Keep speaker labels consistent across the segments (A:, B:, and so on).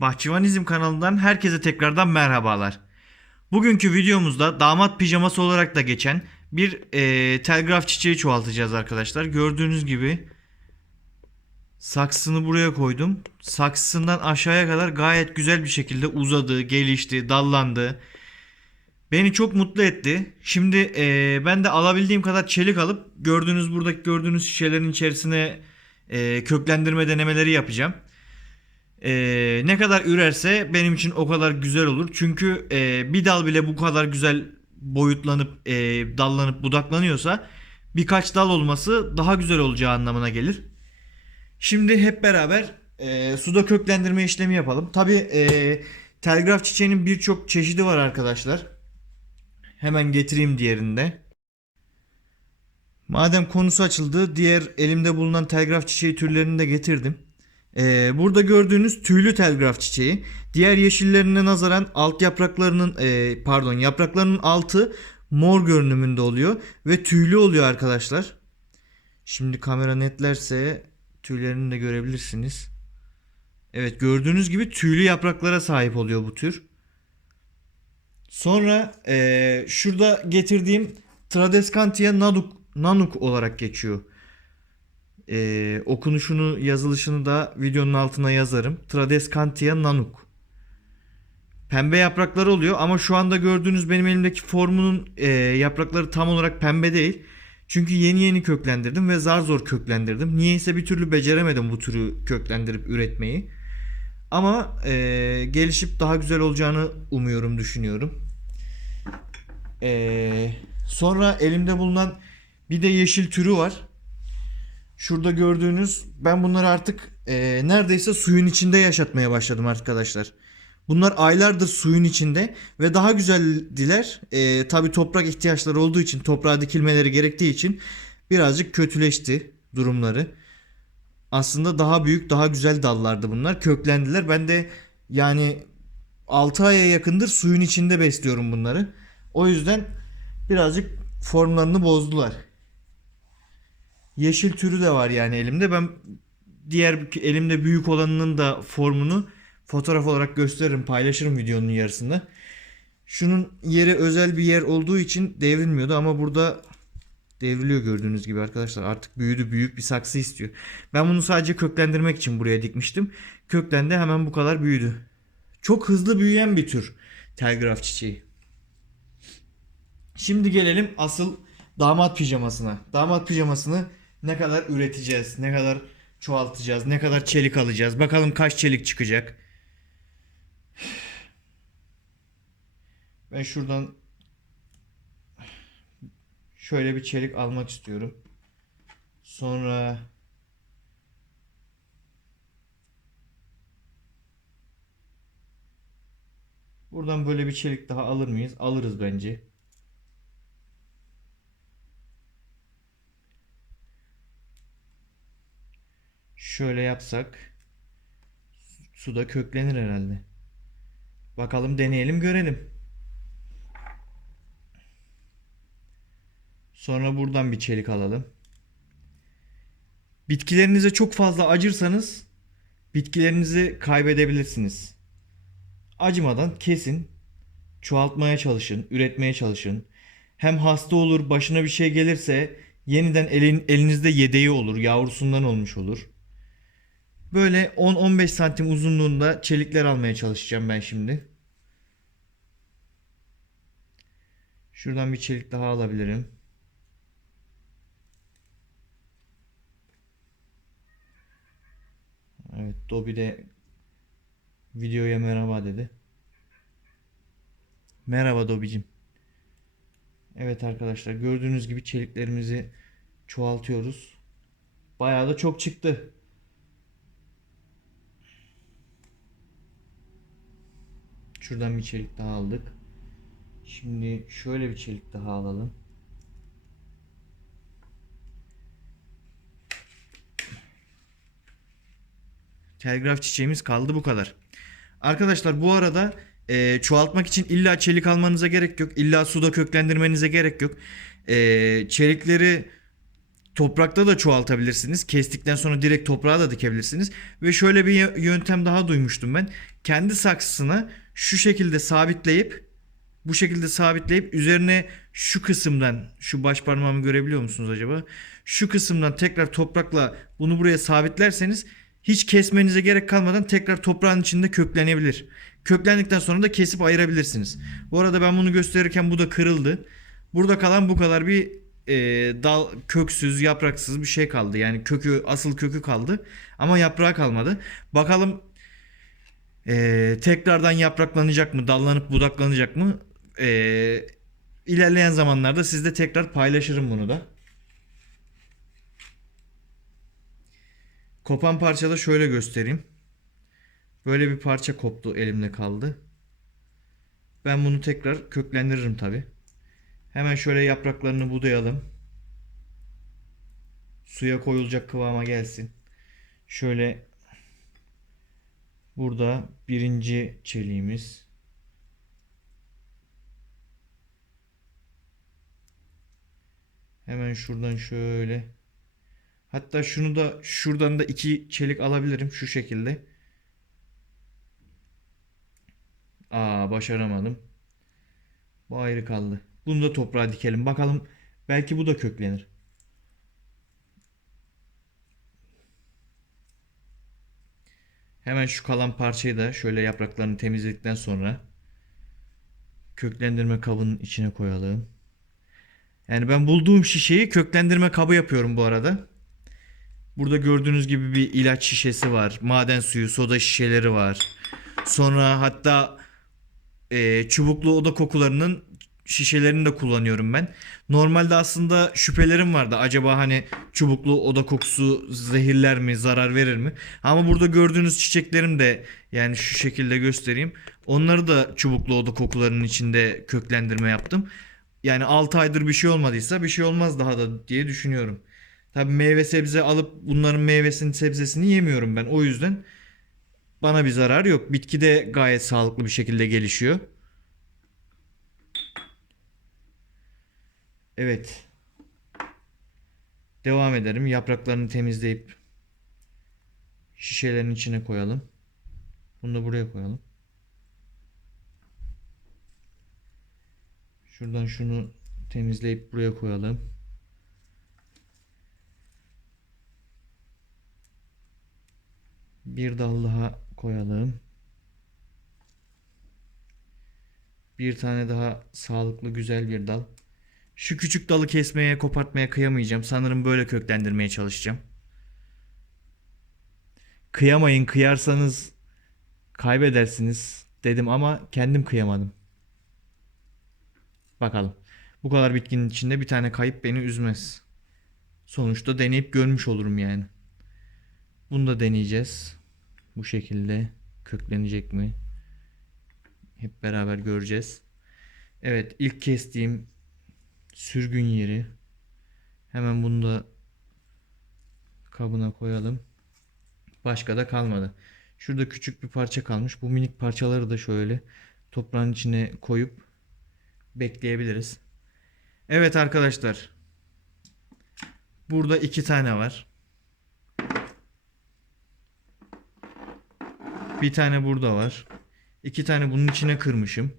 A: Bahçıvanizm kanalından herkese tekrardan merhabalar. Bugünkü videomuzda damat pijaması olarak da geçen bir eee, telgraf çiçeği çoğaltacağız arkadaşlar. Gördüğünüz gibi saksısını buraya koydum. Saksısından aşağıya kadar gayet güzel bir şekilde uzadı, gelişti, dallandı. Beni çok mutlu etti. Şimdi eee, ben de alabildiğim kadar çelik alıp gördüğünüz buradaki gördüğünüz şişelerin içerisine eee, köklendirme denemeleri yapacağım. Eee, ne kadar ürerse benim için o kadar güzel olur. Çünkü eee, bir dal bile bu kadar güzel boyutlanıp eee, dallanıp budaklanıyorsa birkaç dal olması daha güzel olacağı anlamına gelir. Şimdi hep beraber eee, suda köklendirme işlemi yapalım. Tabi telgraf çiçeğinin birçok çeşidi var arkadaşlar. Hemen getireyim diğerinde. Madem konusu açıldı, diğer elimde bulunan telgraf çiçeği türlerini de getirdim. Ee, burada gördüğünüz tüylü telgraf çiçeği. Diğer yeşillerine nazaran alt yapraklarının e, pardon yapraklarının altı mor görünümünde oluyor ve tüylü oluyor arkadaşlar. Şimdi kamera netlerse tüylerini de görebilirsiniz. Evet gördüğünüz gibi tüylü yapraklara sahip oluyor bu tür. Sonra e, şurada getirdiğim Tradescantia nanuk, nanuk olarak geçiyor. Ee, okunuşunu, yazılışını da videonun altına yazarım. Tradescantia nanuk. Pembe yaprakları oluyor ama şu anda gördüğünüz benim elimdeki formunun e, yaprakları tam olarak pembe değil. Çünkü yeni yeni köklendirdim ve zar zor köklendirdim. Niyeyse bir türlü beceremedim bu türü köklendirip üretmeyi. Ama e, gelişip daha güzel olacağını umuyorum, düşünüyorum. E, sonra elimde bulunan bir de yeşil türü var. Şurada gördüğünüz ben bunları artık e, neredeyse suyun içinde yaşatmaya başladım arkadaşlar. Bunlar aylardır suyun içinde ve daha güzeldiler. E, Tabi toprak ihtiyaçları olduğu için toprağa dikilmeleri gerektiği için birazcık kötüleşti durumları. Aslında daha büyük daha güzel dallardı bunlar. Köklendiler. Ben de yani 6 aya yakındır suyun içinde besliyorum bunları. O yüzden birazcık formlarını bozdular. Yeşil türü de var yani elimde. Ben diğer elimde büyük olanının da formunu fotoğraf olarak gösteririm, paylaşırım videonun yarısında. Şunun yeri özel bir yer olduğu için devrilmiyordu ama burada devriliyor gördüğünüz gibi arkadaşlar. Artık büyüdü, büyük bir saksı istiyor. Ben bunu sadece köklendirmek için buraya dikmiştim. Köklendi hemen bu kadar büyüdü. Çok hızlı büyüyen bir tür telgraf çiçeği. Şimdi gelelim asıl damat pijamasına. Damat pijamasını ne kadar üreteceğiz, ne kadar çoğaltacağız, ne kadar çelik alacağız. Bakalım kaç çelik çıkacak. Ben şuradan şöyle bir çelik almak istiyorum. Sonra buradan böyle bir çelik daha alır mıyız? Alırız bence. Şöyle yapsak suda köklenir herhalde. Bakalım deneyelim görelim. Sonra buradan bir çelik alalım. Bitkilerinize çok fazla acırsanız bitkilerinizi kaybedebilirsiniz. Acımadan kesin, çoğaltmaya çalışın, üretmeye çalışın. Hem hasta olur, başına bir şey gelirse yeniden elin, elinizde yedeği olur, yavrusundan olmuş olur. Böyle 10-15 santim uzunluğunda çelikler almaya çalışacağım ben şimdi. Şuradan bir çelik daha alabilirim. Evet, Dobby de videoya merhaba dedi. Merhaba Dobby'cim. Evet arkadaşlar gördüğünüz gibi çeliklerimizi çoğaltıyoruz. Bayağı da çok çıktı. Şuradan bir çelik daha aldık. Şimdi şöyle bir çelik daha alalım. Telgraf çiçeğimiz kaldı bu kadar. Arkadaşlar bu arada e, çoğaltmak için illa çelik almanıza gerek yok. İlla suda köklendirmenize gerek yok. E, çelikleri Toprakta da çoğaltabilirsiniz. Kestikten sonra direkt toprağa da dikebilirsiniz. Ve şöyle bir yö- yöntem daha duymuştum ben. Kendi saksısına şu şekilde sabitleyip bu şekilde sabitleyip üzerine şu kısımdan şu baş parmağımı görebiliyor musunuz acaba? Şu kısımdan tekrar toprakla bunu buraya sabitlerseniz hiç kesmenize gerek kalmadan tekrar toprağın içinde köklenebilir. Köklendikten sonra da kesip ayırabilirsiniz. Bu arada ben bunu gösterirken bu da kırıldı. Burada kalan bu kadar bir e, dal köksüz, yapraksız bir şey kaldı. Yani kökü asıl kökü kaldı ama yaprağı kalmadı. Bakalım e, tekrardan yapraklanacak mı, dallanıp budaklanacak mı? E, ilerleyen zamanlarda sizde tekrar paylaşırım bunu da. Kopan parçada şöyle göstereyim. Böyle bir parça koptu elimde kaldı. Ben bunu tekrar köklendiririm tabi. Hemen şöyle yapraklarını budayalım. Suya koyulacak kıvama gelsin. Şöyle burada birinci çeliğimiz. Hemen şuradan şöyle. Hatta şunu da şuradan da iki çelik alabilirim şu şekilde. Aa başaramadım. Bu ayrı kaldı. Bunu da toprağa dikelim. Bakalım belki bu da köklenir. Hemen şu kalan parçayı da şöyle yapraklarını temizledikten sonra köklendirme kabının içine koyalım. Yani ben bulduğum şişeyi köklendirme kabı yapıyorum bu arada. Burada gördüğünüz gibi bir ilaç şişesi var. Maden suyu, soda şişeleri var. Sonra hatta e, çubuklu oda kokularının şişelerini de kullanıyorum ben. Normalde aslında şüphelerim vardı. Acaba hani çubuklu oda kokusu zehirler mi, zarar verir mi? Ama burada gördüğünüz çiçeklerim de yani şu şekilde göstereyim. Onları da çubuklu oda kokularının içinde köklendirme yaptım. Yani 6 aydır bir şey olmadıysa bir şey olmaz daha da diye düşünüyorum. Tabii meyve sebze alıp bunların meyvesini sebzesini yemiyorum ben. O yüzden bana bir zarar yok. Bitki de gayet sağlıklı bir şekilde gelişiyor. Evet. Devam ederim. Yapraklarını temizleyip şişelerin içine koyalım. Bunu da buraya koyalım. Şuradan şunu temizleyip buraya koyalım. Bir dal daha koyalım. Bir tane daha sağlıklı güzel bir dal. Şu küçük dalı kesmeye, kopartmaya kıyamayacağım. Sanırım böyle köklendirmeye çalışacağım. Kıyamayın, kıyarsanız kaybedersiniz dedim ama kendim kıyamadım. Bakalım. Bu kadar bitkinin içinde bir tane kayıp beni üzmez. Sonuçta deneyip görmüş olurum yani. Bunu da deneyeceğiz. Bu şekilde köklenecek mi? Hep beraber göreceğiz. Evet, ilk kestiğim sürgün yeri. Hemen bunu da kabına koyalım. Başka da kalmadı. Şurada küçük bir parça kalmış. Bu minik parçaları da şöyle toprağın içine koyup bekleyebiliriz. Evet arkadaşlar. Burada iki tane var. Bir tane burada var. İki tane bunun içine kırmışım.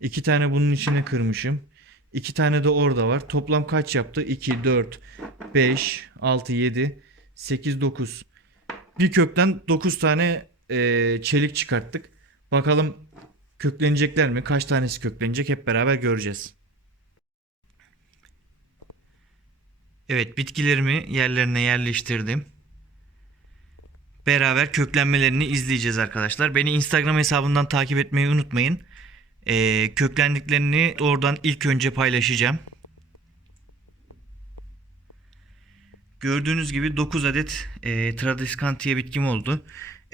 A: İki tane bunun içine kırmışım. İki tane de orada var. Toplam kaç yaptı? 2, 4, 5, 6, 7, 8, 9. Bir kökten 9 tane e, çelik çıkarttık. Bakalım köklenecekler mi? Kaç tanesi köklenecek? Hep beraber göreceğiz. Evet bitkilerimi yerlerine yerleştirdim. Beraber köklenmelerini izleyeceğiz arkadaşlar. Beni Instagram hesabından takip etmeyi unutmayın. Ee, köklendiklerini oradan ilk önce paylaşacağım. Gördüğünüz gibi 9 adet e, Tradescantia bitkim oldu.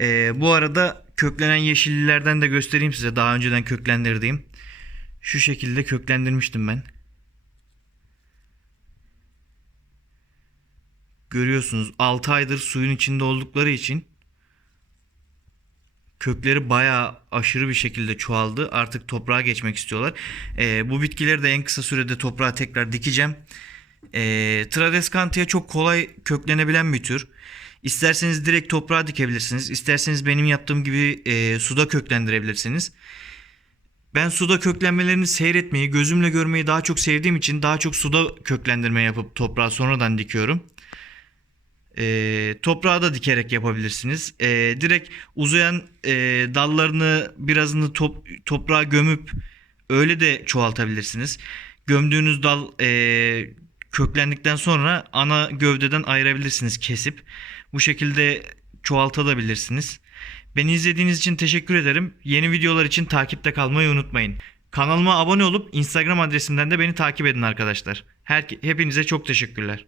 A: E, bu arada köklenen yeşillilerden de göstereyim size. Daha önceden köklendirdiğim. Şu şekilde köklendirmiştim ben. Görüyorsunuz 6 aydır suyun içinde oldukları için kökleri bayağı aşırı bir şekilde çoğaldı. Artık toprağa geçmek istiyorlar. Ee, bu bitkileri de en kısa sürede toprağa tekrar dikeceğim. E, Tradescantia çok kolay köklenebilen bir tür. İsterseniz direkt toprağa dikebilirsiniz. İsterseniz benim yaptığım gibi e, suda köklendirebilirsiniz. Ben suda köklenmelerini seyretmeyi, gözümle görmeyi daha çok sevdiğim için daha çok suda köklendirme yapıp toprağa sonradan dikiyorum. E, toprağa da dikerek yapabilirsiniz. E, direkt uzayan e, dallarını birazını top, toprağa gömüp öyle de çoğaltabilirsiniz. Gömdüğünüz dal e, köklendikten sonra ana gövdeden ayırabilirsiniz kesip. Bu şekilde çoğaltabilirsiniz. Beni izlediğiniz için teşekkür ederim. Yeni videolar için takipte kalmayı unutmayın. Kanalıma abone olup Instagram adresimden de beni takip edin arkadaşlar. Her, hepinize çok teşekkürler.